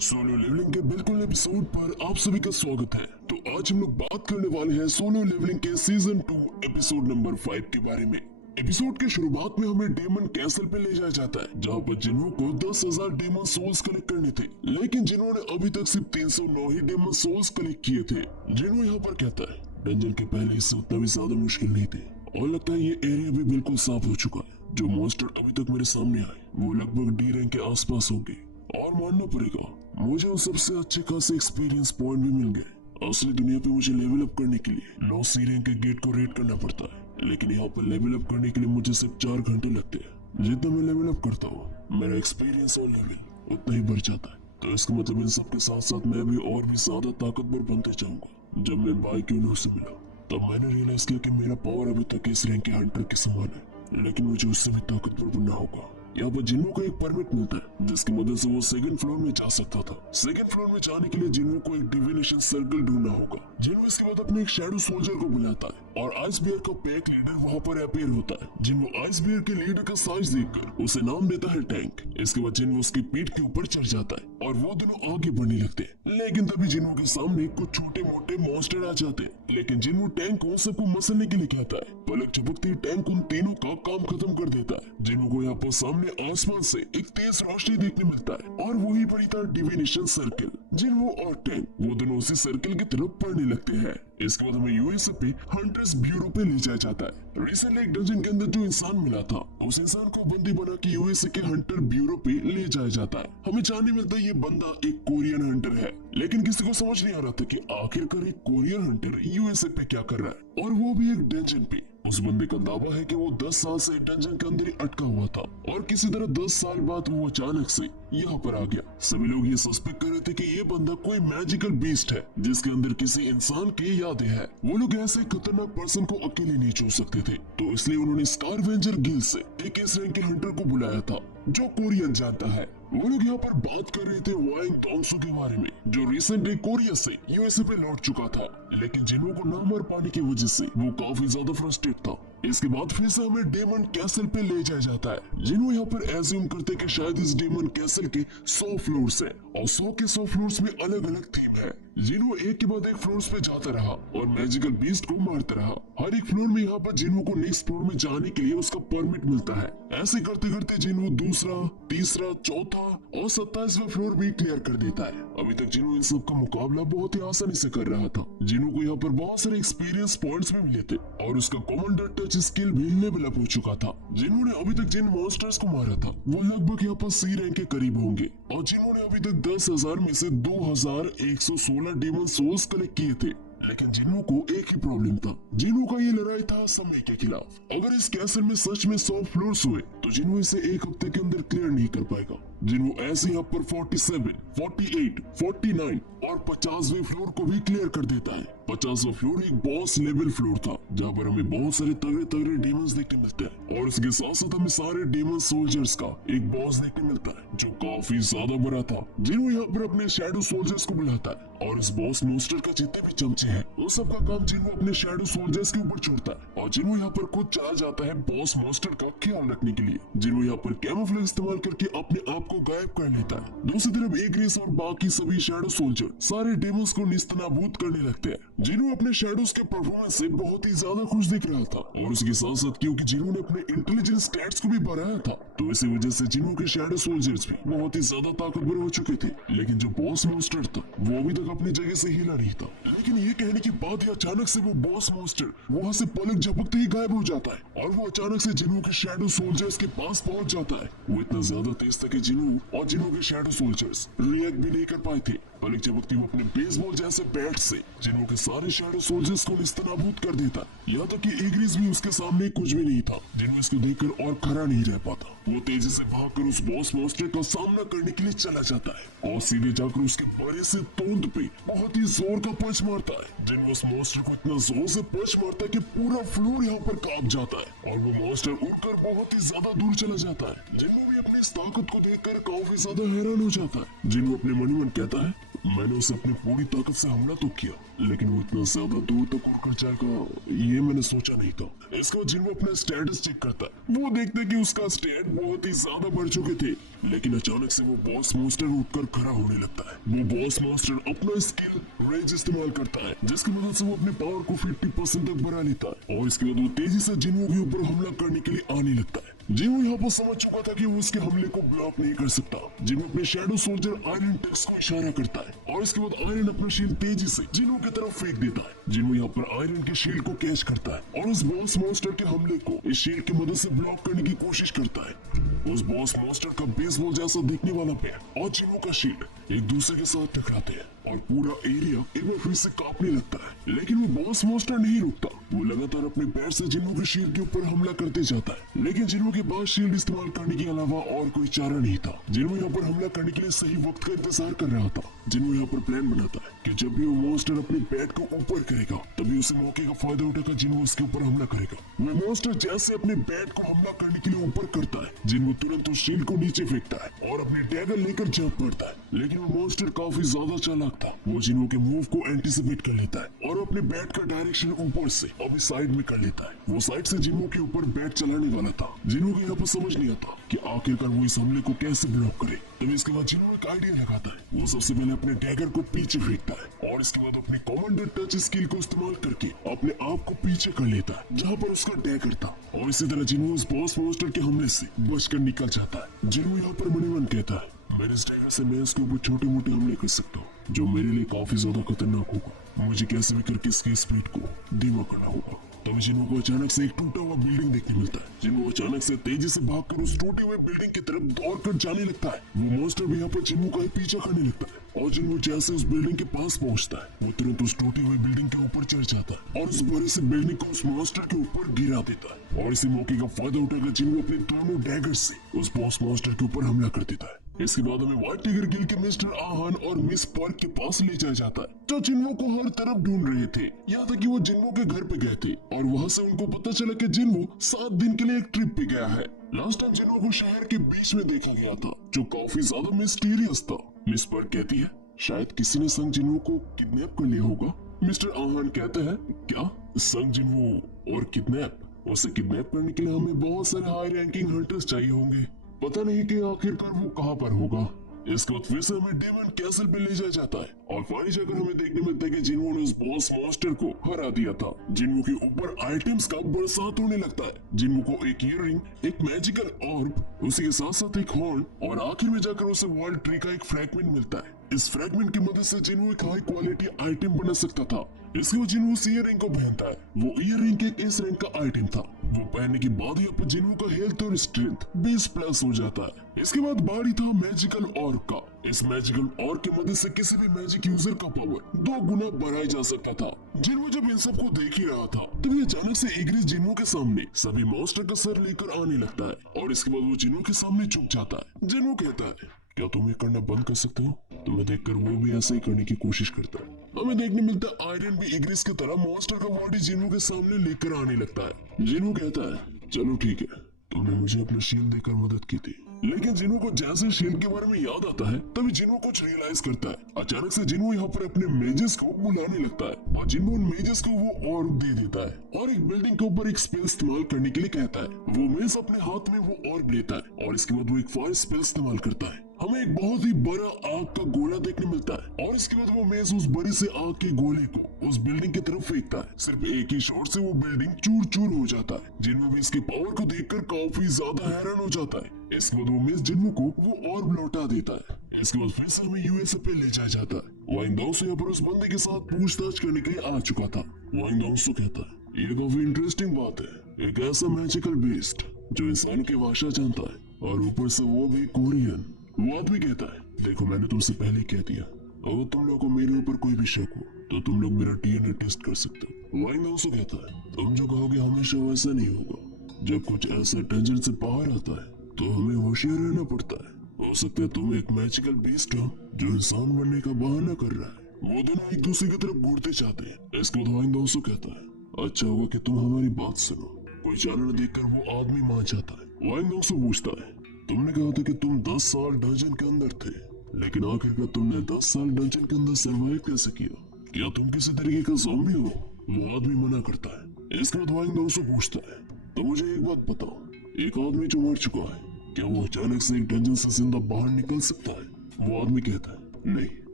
Solo levelling के बिल्कुल episode पर आप सभी का स्वागत है। तो आज हम लोग बात करने वाले हैं सोलो लेवलिंग के सीजन 2 एपिसोड नंबर 5 के बारे में। एपिसोड के शुरुआत में हमें डेमन कैसल पे ले जाया जाता है, जहाँ पर जिन्हों को 10,000 डेमन सोल्स कलेक्ट करने थे, लेकिन जिन्होंने अभी तक सिर्फ 309 ही डेमन सोल्स कलेक्ट किए थे। जिन्हों यहाँ पर कहता है डंजन के पहले इससे उतना भी ज्यादा मुश्किल नहीं थे और लगता है ये एरिया भी बिल्कुल साफ हो चुका है। जो मॉन्स्टर अभी तक मेरे सामने आए वो लगभग डी रैंक के आसपास होंगे और मानना पड़ेगा मुझे उन सबसे अच्छे खासे एक्सपीरियंस पॉइंट भी मिल गए। असली दुनिया पे मुझे लेवल अप करने के लिए लो सी रैंक के गेट को रेड करना पड़ता है, लेकिन यहाँ पर लेवल अप करने के लिए मुझे सिर्फ 4 घंटे लगते हैं। जितना मैं लेवल अप करता हूँ मेरा एक्सपीरियंस और लेवल उतना ही बढ़ जाता है। तो इसका मतलब इन सब के साथ साथ मैं भी और भी ज्यादा ताकतवर बनते जाऊंगा। जब मैं बाइक्यूनो से मिला तब मैंने रियलाइज किया कि मेरा पावर अभी तक इस रैंक के हंटर के समान है, लेकिन मुझे उससे भी ताकतवर बनना होगा। यहाँ पर जिन्हों को एक परमिट मिलता है जिसकी मदद से वो सेकंड फ्लोर में जा सकता था। सेकंड फ्लोर में जाने के लिए जिन्हों को एक डिविनेशन सर्कल ढूंढना होगा। जिन्हों इसके बाद अपने एक शैडो सोल्जर को बुलाता है और आइस बियर का पैक लीडर वहाँ पर अपीयर होता है। जिन्हों आइस बियर के लीडर का साइज देखकर उसे नाम देता है टैंक। इसके बाद जिन्हों उसकी पीठ के ऊपर चढ़ जाता है और वो दोनों आगे बढ़ने लगते हैं, लेकिन तभी जिन्हों के सामने कुछ छोटे मोटे मॉन्स्टर आ जाते हैं। लेकिन जिन्हों टैंक को सबको मसलने के लिए कहता है, पलक झपकते ही टैंक उन तीनों का काम खत्म कर देता है। जिन्हों को यहाँ पर सामने आसमान से एक तेज रोशनी देखने मिलता है और वही पड़ी था डिविनेशन सर्कल। जिन्हों और टैंक वो दोनों उसी सर्कल की तरफ पढ़ने लगते हैं। इसके बाद हमें यूएसए पे हंटर्स ब्यूरो पे ले जाया जाता है। रिसेंटली एक डंजन के अंदर जो इंसान मिला था उस इंसान को बंदी बना के यूएसए के हंटर ब्यूरो पे ले जाया जाता है। हमें जानने मिलता है ये बंदा एक कोरियन हंटर है, लेकिन किसी को समझ नहीं आ रहा था कि आखिरकार एक कोरियन हंटर यूएसए पे क्या कर रहा है, और वो भी एक डंजन पे। उस बंदे का दावा है कि वो 10 साल से डंजन के अंदर ही अटका हुआ था और किसी तरह 10 साल बाद वो अचानक से यहाँ पर आ गया। सभी लोग ये सस्पेक्ट कर रहे थे कि ये बंदा कोई मैजिकल बीस्ट है जिसके अंदर किसी इंसान की यादें हैं। वो लोग ऐसे खतरनाक पर्सन को अकेले नहीं छोड़ सकते थे, तो इसलिए उन्होंने स्कारवेंजर गिल्ड से एक इस रैंक के हंटर को बुलाया था जो कोरियन जानता है। वो लोग यहाँ पर बात कर रहे थे वाइंग टॉन्सू के बारे में, जो रिसेंटली कोरिया से यूएसए पे लौट चुका था, लेकिन जिन्हों को ना मार पाने की वजह से वो काफी ज्यादा फ्रस्ट्रेट था। इसके बाद फिर से हमें डेमन कैसल पे ले जाया जाता है। जिन्हों यहाँ पर एज्यूम करते कि शायद इस डेमन कैसल के 100 फ्लोर्स हैं और 100 के 100 फ्लोर्स में अलग अलग थीम है। जिन्हों एक के बाद एक फ्लोर्स पे जाता रहा और मैजिकल बीस्ट को मारता रहा। हर एक फ्लोर में यहाँ पर जिन्हों को नेक्स्ट फ्लोर में जाने के लिए उसका परमिट मिलता है। ऐसे करते करते जिन्हों दूसरा, तीसरा, चौथा और 27वां फ्लोर भी क्लियर कर देता है। अभी तक जिन्हों इन सब का मुकाबला बहुत ही आसानी से कर रहा था। जिन्हों को यहाँ पर बहुत सारे एक्सपीरियंस पॉइंट्स भी मिले थे और उसका कमांडर टच स्किल भी लेवल अप हो चुका था। जिन्होंने अभी तक जिन मॉन्स्टर्स को मारा था वो लगभग यहाँ पर सी रैंक के करीब होंगे और जिन्होंने अभी तक 10,000 में से 2,116 डेमन सोल्स कलेक्ट किए थे। लेकिन जिन्हों को एक ही प्रॉब्लम था, जिन्हों का ये लड़ाई था समय के खिलाफ। अगर इस कैसल में सच में 100 फ्लोर्स हुए तो जिन्हों इसे एक हफ्ते के अंदर क्लियर नहीं कर पाएगा। जिन्हों ऐसे यहाँ पर 47, 48, 49 और 50वें फ्लोर को भी क्लियर कर देता है। 50वां फ्लोर एक बॉस लेवल फ्लोर था जहाँ पर हमें बहुत सारे तगड़े तगड़े डेमन्स देखने मिलते हैं और इसके साथ साथ हमें सारे डेमन सोल्जर्स का एक बॉस देखने मिलता है जो काफी ज्यादा बड़ा था। जिन्हों यहाँ पर अपने शैडो सोल्जर्स को बुलाता है और इस बॉस मोस्टर का जितने भी चमचे हैं उन सबका काम जिन्हों अपने शैडो सोल्जर्स के ऊपर छोड़ता है और जिन्हों यहाँ पर खुद चला जाता है बॉस मोस्टर का ख्याल रखने के लिए। जिन्हों यहाँ पर कैमोफ्लेज इस्तेमाल करके अपने आप को गायब कर लेता है। दूसरी तरफ एग्रेस और बाकी सभी शैडो सोल्जर सारे डेमन्स को निस्तनाबूद करने लगते हैं। जिन्हों अपने शैडोज के परफॉर्मेंस से बहुत ही ज्यादा खुश दिख रहा था और उसके साथ साथ क्योंकि जिन्हों ने अपने इंटेलिजेंस स्टैट्स को भी बढ़ाया था, तो इसी वजह से जिन्हों के शैडो सोल्जर्स भी बहुत ही ज्यादा ताकतवर हो चुके थे। लेकिन जो बॉस मोस्टर था वो अभी तक अपनी जगह से हिला नहीं था। लेकिन ये कहने की बात ही अचानक से वो बॉस मोस्टर वहाँ से पलक झपकते ही गायब हो जाता है और वो अचानक से जिन्हों के शैडो सोल्जर्स के पास पहुंच जाता है। वो इतना ज्यादा तेज था कि जिन्हों और जिन्हों के शैडो सोल्जर्स रिएक्ट भी नहीं कर पाए थे। पलक झपकते वो अपने बेसबॉल जैसे बैट से जिन्हों के सारे शैडो सोल्जर्स को निस्तनाबूद कर देता। यहाँ तक कि एग्रिस भी उसके सामने कुछ भी नहीं था। जिन्हों इसको देखकर और खड़ा नहीं रह पाता। वो तेजी से भागकर उस बॉस मॉन्स्टर का सामना करने के लिए चला जाता है और सीधे जाकर उसके बड़े से तोंद पे बहुत ही जोर का पंच मारता है। जिन्हों उस मॉन्स्टर को इतना जोर से पंच मारता है कि पूरा फ्लोर यहाँ पर कांप जाता है और वो मॉन्स्टर उड़कर बहुत ही ज्यादा दूर चला जाता है। जिन्हों भी अपनी इस ताकत को देखकर काफी ज्यादा हैरान हो जाता है। जिन्हों अपने मन ही मन कहता है मैंने उसे अपनी पूरी ताकत से हमला तो किया, लेकिन वो इतना ज्यादा दूर तक उड़कर जाएगा ये मैंने सोचा नहीं था। इसके बाद जिन्हो अपना स्टेटस चेक करता है। वो देखते कि उसका स्टेट बहुत ही ज्यादा बढ़ चुके थे, लेकिन अचानक से वो बॉस मॉन्स्टर उठकर खड़ा होने लगता है। वो बॉस मॉन्स्टर अपना स्किल रेज इस्तेमाल करता है, जिसकी मदद से वो अपनी पावर को 50% तक बढ़ा लेता है, और इसके बाद वो तेजी से जिन्हो के ऊपर हमला करने के लिए आने लगता है। जिन्हो यहाँ पर समझ चुका था कि वो उसके हमले को ब्लॉक नहीं कर सकता। जिन्हो अपने शैडो सोल्जर आयरन टेक्स को इशारा करता है, और इसके बाद आयरन अपना शील्ड तेजी से जिन्हो की तरफ फेंक देता है। जिन्हो यहाँ पर आयरन के शील्ड को कैच करता है और उस बॉस मॉन्स्टर के हमले को इस शील्ड की मदद से ब्लॉक करने की कोशिश करता है। उस बॉस मॉन्स्टर का बेसबॉल जैसा दिखने वाला पैर और जिन्हो का शील्ड एक दूसरे के साथ टकराते हैं और पूरा एरिया एक बार फिर से कांपने लगता है। लेकिन वो बॉस मॉन्स्टर नहीं रुकता। वो लगातार अपने पैर से जिन्हो के शील्ड के ऊपर हमला करते जाता है, लेकिन जिन्हो के पास शील्ड इस्तेमाल करने के अलावा और कोई चारा नहीं था। जिन्हो यहाँ पर हमला करने के लिए सही वक्त का इंतजार कर रहा था। जिन्हो यहाँ पर प्लान बनाता है कि जब भी वो मॉन्स्टर अपने बैट को ऊपर करेगा, तभी उसे मौके का फायदा उठाकर जिन्हो उसके ऊपर हमला करेगा। वो मॉन्स्टर जैसे अपने बैट को हमला करने के लिए ऊपर करता है, जिन्हो तुरंत उस शील्ड को नीचे फेंकता है और अपनी डैगर लेकर जंप करता है। लेकिन वो मॉन्स्टर काफी ज्यादा चालाक था। वो जिन्हो के मूव को एंटीसिपेट कर लेता है और अपने बैट का डायरेक्शन ऊपर से अभी साइड में कर लेता है। वो साइड से जिन्हो के ऊपर बैट चलाने वाला था। जिन्हो को यहाँ पर समझ नहीं आता कि आखिरकार वो इस हमले को कैसे ब्लॉक करे। तभी इसके बाद जिन्हो एक आइडिया लगाता है। वो सबसे पहले अपने डैगर को पीछे फेंकता है और इसके बाद अपने कमांडर टच स्किल को इस्तेमाल करके अपने आप को पीछे कर लेता है जहाँ पर उसका डैगर था, और इसी तरह जिन्हो उस बॉस मॉन्स्टर के हमले से बचकर निकल जाता है। जिन्हो यहाँ पर मन ही मन कहता है, मेरे इस डैगर से मैं इसके ऊपर छोटे मोटे हमले कर सकता हूँ, जो मेरे लिए काफी ज्यादा खतरनाक होगा। मुझे कैसे भी करके इसकी स्पीड को धीमा करना होगा। तभी जिन्हो को अचानक से एक टूटा हुआ बिल्डिंग देखने मिलता है। जिन्हो अचानक से तेजी से भागकर उस टूटे हुए बिल्डिंग की तरफ दौड़कर जाने लगता है। वो मॉन्स्टर भी यहाँ पर जिन्हो का ही पीछा करने लगता है, और जिन्हो जैसे उस बिल्डिंग के पास पहुंचता है, वो तुरंत उस टूटी हुई बिल्डिंग के ऊपर चढ़ जाता है और उस बड़े से बिल्डिंग को उस मॉन्स्टर के ऊपर गिरा देता है। और इसी मौके का फायदा उठाकर जिन्हो अपने दोनों डैगर से उस बॉस मॉन्स्टर के ऊपर हमला कर देता है। इसके बाद हमें व्हाइट टाइगर गिल के मिस्टर आहान और मिस पर्क के पास ले जाया जाता है, जो जिन्हो को हर तरफ ढूंढ रहे थे। यहाँ तक कि वो जिन्हो के घर पे गए थे और वहाँ से उनको पता चला कि जिन्हो 7 दिन के लिए एक ट्रिप पे गया है। लास्ट टाइम जिन्हो को शहर के बीच में देखा गया था, जो काफी ज्यादा मिस्टीरियस था। मिस पर्क कहती है, शायद किसी ने संग जिन्हो को किडनैप कर लिया होगा। मिस्टर आहान कहते हैं, क्या संग जिन्हो और किडनैप? उसे किडनैप करने के लिए हमें बहुत सारे हाई रैंकिंग हंटर्स चाहिए होंगे। पता नहीं कि आखिरकार वो कहाँ पर होगा। इसके बाद फिर से हमें डेमन कैसल पे ले जाया जाता है और फाइनली जाकर हमें देखने मिलता है कि जिन्हो ने उस बॉस मॉन्स्टर को हरा दिया था। जिन्हो के ऊपर आइटम्स का बरसात होने लगता है। जिन्हो को एक ईयररिंग, एक मैजिकल ऑर्ब, उसी के साथ साथ एक हॉर्न, और आखिर में जाकर उसे वर्ल्ड ट्री का एक फ्रैगमेंट मिलता है। इस फ्रैगमेंट की मदद से जिन्हो एक हाई क्वालिटी आइटम बना सकता था। इसके बाद जिन्हो उस ईयररिंग को पहनता है। वो ईयररिंग के एक एस रैंक का आइटम था। वो पहनने के बाद ही अब जिन्हो का हेल्थ और स्ट्रेंथ 20+ हो जाता है। इसके बाद बारी था मैजिकल ऑर्ब का। इस मैजिकल ऑर्ब की मदद से किसी भी मैजिक यूजर का पावर 2 गुना बढ़ाया जा सकता था। जिन्हो जब इन सबको देख ही रहा था, तभी अचानक से इग्रिस जिन्हो के सामने सभी मॉन्स्टर का सर लेकर आने लगता है, और इसके बाद वो जिन्हो के सामने झुक जाता है। जिन्हो कहता है, क्या तुम ये करना बंद कर सकते हो? तुम्हें देखकर वो भी ऐसा ही करने की कोशिश करता है। हमें देखने मिलता है आयरन भी इग्रिस की तरह मॉन्स्टर का बॉडी जिन्हो के सामने लेकर आने लगता है। जिन्हो कहता है, चलो ठीक है, तुमने मुझे अपना शील्ड देकर मदद की थी। लेकिन जिन्हो को जैसे शील्ड के बारे में याद आता है, तभी जिन्हो कुछ रियलाइज करता है। अचानक से जिन्हो यहाँ पर अपने मेजेस को बुलाने लगता है और जिन्हो उन मेजेस को वो ऑर्ब दे देता है और एक बिल्डिंग के ऊपर एक स्पेल इस्तेमाल करने के लिए कहता है। वो मेज अपने हाथ में वो ऑर्ब लेता है और इसके बाद वो एक फायर स्पेल इस्तेमाल करता है। हमें एक बहुत ही बड़ा आग का गोला देखने मिलता है और इसके बाद वो मेज उस बड़ी से आग के गोले को उस बिल्डिंग की तरफ फेंकता है। सिर्फ एक ही शॉट से वो बिल्डिंग चूर चूर हो जाता है। जिन्हो भी इसके पावर को देखकर काफी ज्यादा हैरान हो जाता है। इसके बाद वो मेज जिन्हो को वो ऑर्ब लौटा देता है। इसके बाद फिर से हमें यूएसए पे ले जाया जाता है। वाइंग दाउसो यहाँ पर उस बंदे के साथ पूछताछ करने के लिए आ चुका था। वाइंग दाउसो कहता है, ये काफी इंटरेस्टिंग बात है। एक ऐसा मैजिकल बीस्ट जो इंसान की भाषा जानता है और ऊपर से वो भी कोरियन। वो आदमी कहता है, देखो मैंने तुमसे पहले कह दिया, अगर तुम लोगों को मेरे ऊपर कोई भी शक हो तो तुम लोग मेरा डीएनए टेस्ट कर सकते हो। वाइंग दाउसो कहता है, तुम जो कहोगे हमेशा वैसा नहीं होगा। जब कुछ ऐसा टेंशन से बाहर आता है तो हमें होशियार रहना पड़ता है। हो सकता है तुम एक मैजिकल बीस्ट हो जो इंसान बनने का बहाना कर रहा है। वो दोनों एक दूसरे की तरफ घूरते चाहते हैं। इसके बाद वाइंग दाउसो कहता है, अच्छा होगा कि तुम हमारी बात सुनो। कोई चारा न देखकर वो आदमी मान जाता है। वाइंग दाउसो पूछता है, तुमने कहा था कि तुम 10 साल डंजन के अंदर थे, लेकिन आखिरकार तुमने 10 साल डंजन के अंदर सरवाइव कैसे किया? क्या तुम किसी तरीके का ज़ॉम्बी हो? वो आदमी मना करता है। इसके बाद वाइंग से पूछता है, तो मुझे एक बात बताओ, एक आदमी जो मर चुका है, क्या वो अचानक से एक डंजन से जिंदा बाहर निकल सकता है? वो आदमी कहता है, नहीं,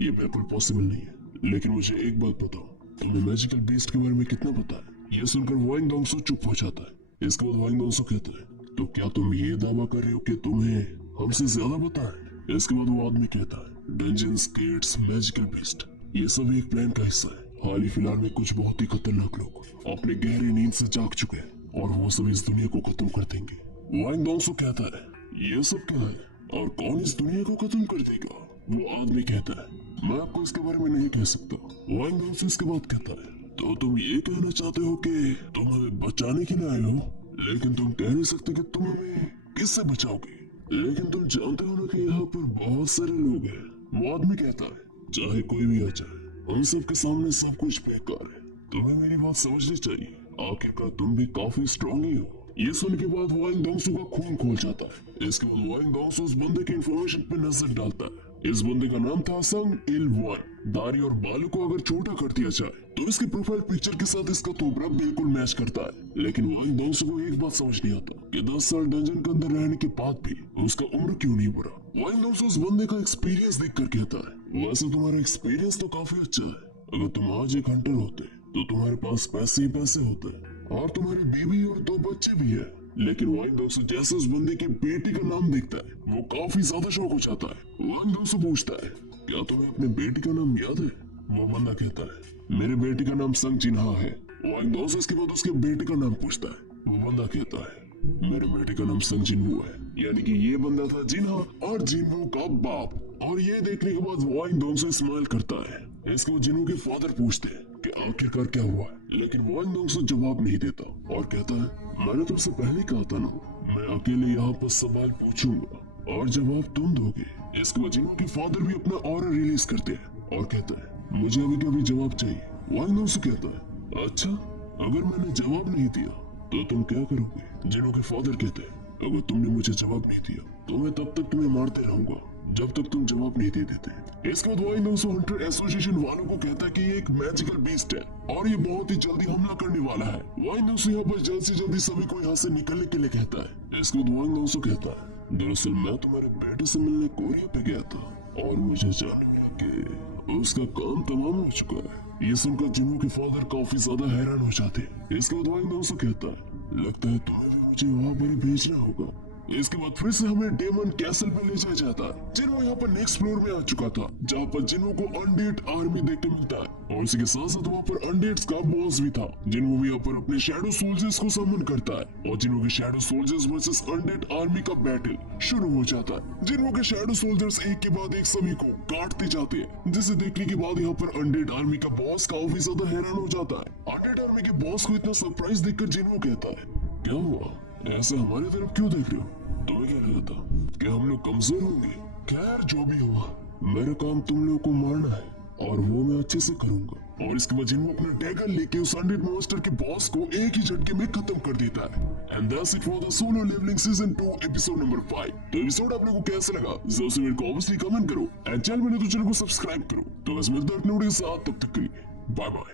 ये बिल्कुल पॉसिबल नहीं है। लेकिन मुझे एक बात बताओ, तुम्हें मैजिकल बीस्ट के बारे में कितना पता है? ये सुनकर वाइंग दोंगसू चुप हो जाता है। इसके बाद वाइंग दोंगसू कहता है, तो क्या तुम ये दावा कर रहे हो कि तुम्हें हमसे ज्यादा पता है? इसके बाद वो आदमी कहता है, डंजन्स, गेट्स, मैजिकल बीस्ट, ये सब एक प्लान का हिस्सा है। हाल ही फिलहाल में कुछ बहुत ही खतरनाक लोग अपने गहरी नींद से जाग चुके हैं और वो सब इस दुनिया को खत्म कर देंगे। वाइंग दोंगसू कहता है, ये सब क्या है और कौन इस दुनिया को खत्म कर देगा? वो आदमी कहता है, मैं आपको इसके बारे में नहीं कह सकता। वाइंग दोंगसू इसके बाद कहता है, तो तुम ये कहना चाहते हो कि तुम हमें बचाने के लिए आए हो, लेकिन तुम कह नहीं सकते कि तुम हमें किससे बचाओगे? लेकिन तुम जानते हो ना कि यहाँ पर बहुत सारे लोग हैं। वो आदमी कहता है, चाहे कोई भी आ जाए, उन सब के सामने सब कुछ बेकार है। तुम्हें मेरी बात समझनी चाहिए, आखिरकार तुम भी काफी स्ट्रॉन्ग ही हो। ये सुन के बाद वाइंग दोंगसू का खून खोल जाता है। इसके बाद वाइंग दोंगसू उस बंदे की इंफॉर्मेशन पे नजर डालता है। इस बंदे का नाम था संग इल वन। दाढ़ी और बालों को अगर छोटा कर दिया जाए तो इसकी प्रोफाइल पिक्चर के साथ इसका तोबरा बिल्कुल मैच करता है। लेकिन वाइंग दोंगसू को एक बात समझ नहीं आता कि 10 साल डंजन के अंदर रहने के बाद भी उसका उम्र क्यों नहीं बढ़ा। वाइंग दोंगसू उस बंदे का एक्सपीरियंस देखकर कहता है, वैसे तुम्हारा एक्सपीरियंस तो काफी अच्छा है। अगर तुम आज एक हंटर होते तो तुम्हारे पास पैसे ही पैसे होते और तुम्हारी बीवी और 2 बच्चे भी है। लेकिन वाइंग दोंगसू जैसे उस बंदे की बेटी का नाम देखता है, वो काफी ज्यादा शौक हो जाता है। वाइंग दोंगसू पूछता है, क्या तुम्हें अपने बेटी का नाम याद है? वो बंदा कहता है, मेरे बेटी का नाम संग जिन्हा है। वाइंग दोंगसू इसके बाद उसके बेटे का नाम पूछता है। वो बंदा कहता है, मेरे बेटे का नाम संग जिनवू है। यानी कि ये बंदा था जिन्हा और जिनवू का बाप। और ये देखने के बाद वाइंग दोंगसू स्माइल करता है। इसके बाद जिनवू के फादर पूछते हैं कि आखिरकार क्या हुआ है, लेकिन वाइंग दोंगसू जवाब नहीं देता और कहता है, मैंने तुमसे पहले कहा था ना, मैं अकेले यहाँ पर सवाल पूछूंगा और जवाब तुम दोगे। इसके बाद जिनवू के फादर भी अपना ऑरा रिलीज करते हैं और कहता है, मुझे अभी के अभी जवाब चाहिए। वाइंग दोंगसू कहता है, अच्छा, अगर मैंने जवाब नहीं दिया तो तुम क्या करोगे? जिनवू के फादर कहते हैं, अगर तुमने मुझे जवाब नहीं दिया तो मैं तब तक तुम्हें मारते रहूंगा जब तक तुम जवाब नहीं दे देते। इसके बाद वाइंग दोंगसू हंटर एसोसिएशन वालों को कहता है कि ये एक मैजिकल बीस्ट है और ये बहुत ही जल्दी हमला करने वाला है। वाइंग दोंगसू यहाँ पर जल्द से जल्दी सभी को यहाँ से निकलने के लिए कहता है। इसके बाद वाइंग दोंगसू कहता है, दरअसल मैं तुम्हारे बेटे से मिलने कोरिया पे गया था और मुझे जान मिला कि उसका काम तमाम हो चुका है। ये सुनकर जिनवू के फादर काफी ज्यादा हैरान हो जाते हैं। इसके बाद वाइंग दोंगसू कहता है, लगता है तुम्हें भी मुझे वहाँ पर ही भेजना होगा। इसके बाद फिर से हमें डेमन कैसल पे ले जाया जाता है। जिनवू यहाँ पर नेक्स्ट फ्लोर में आ चुका था, जहाँ पर जिनवू को अनडेड आर्मी देखने मिलता है और इसी के साथ साथ वहाँ पर अनडेड्स का बॉस भी था। जिनवू भी यहाँ पर अपने शैडो सोल्जर्स को समन करता है और जिनवू के shadow soldiers versus undead army का बैटल शुरू हो जाता है। जिनवू के शैडो सोल्जर्स एक के बाद एक सभी को काटते जाते हैं, जिसे देखने के बाद यहाँ पर अनडेड आर्मी का बॉस काफी ज्यादा हैरान हो जाता है। अनडेड आर्मी के बॉस को इतना सरप्राइज देखकर जिनवू कहता है, क्या हुआ, ऐसे हमारी तरफ क्यों देख रहे हो? तुम्हें क्या लगा था कि हम लोग कमजोर होंगे? खैर जो भी हुआ, मेरा काम तुम लोगों को मारना है और वो मैं अच्छे से करूंगा। और इसके बाद जिनवू अपना डैगर लेके उस अनडेड मॉन्स्टर के बॉस को एक ही झटके में खत्म कर देता है। And that's it for the solo leveling season 2 episode number 5। तो एपिसोड आप लोगों को कैसा लगा जरूर से मेरे को ऑब्वियसली कमेंट करो एंड चैनल में तो चैनल को सब्सक्राइब करो। तो बस मिलते हैं अगले वीडियो के साथ, तब तक के लिए बाय बाय।